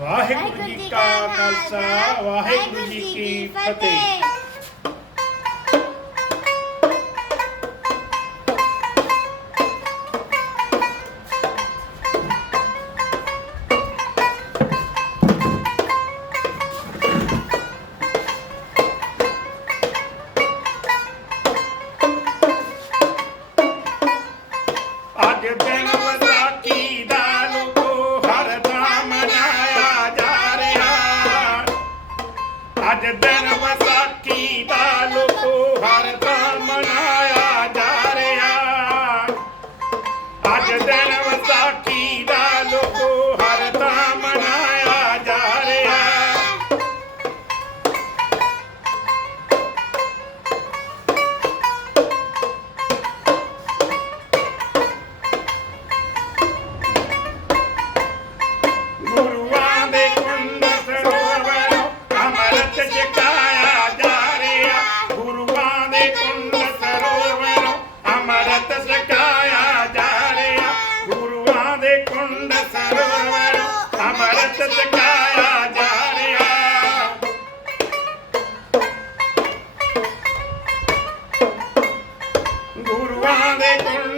ਵਾਹਿਗੁਰੂ ਜੀ ਕਾ ਖਾਲਸਾ ਵਾਹਿਗੁਰੂ ਜੀ ਕੀ ਫਤਿਹ ਅੱਜ ਦਿਨ ਵਰਾ ਕੀ ਦਾ ధనవ సాక్షి బాలుపోహా சரோவரம் அமரத்துக்காயா ஜாரியா குருவாதை கொள்ள